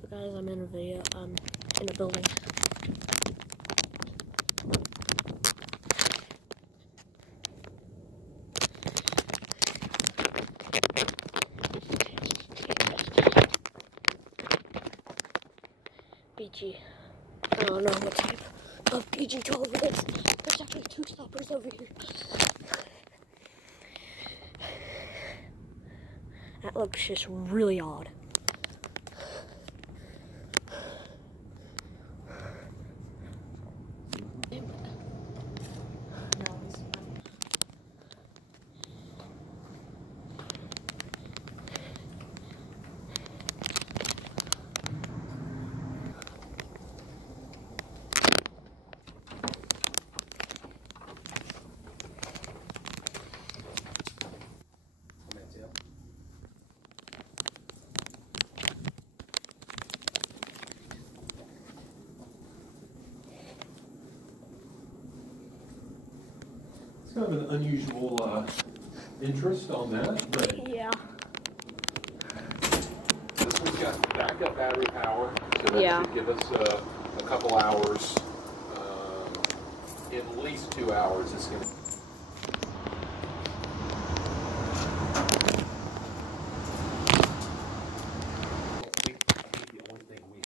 So guys, I'm in a video, in a building. BG. I don't know what type of BG12 it is. There's actually 2 stoppers over here. That looks just really odd. It's kind of an unusual interest on that, but Yeah. this one's got backup battery power, so that Yeah. should give us a couple hours, at least 2 hours. It's going to